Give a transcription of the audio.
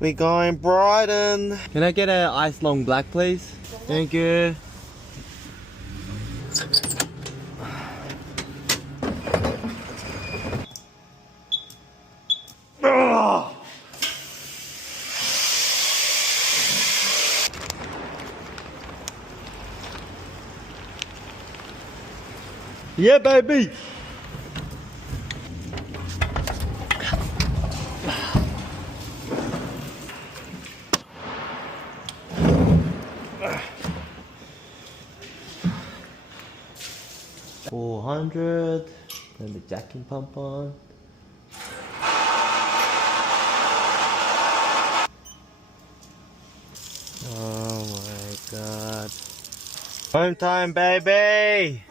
We going Brighton. Can I get an ice long black, please? Thank you. Ugh. Yeah, baby. $400. Then the jacking pump on. Oh my god. Home time, baby!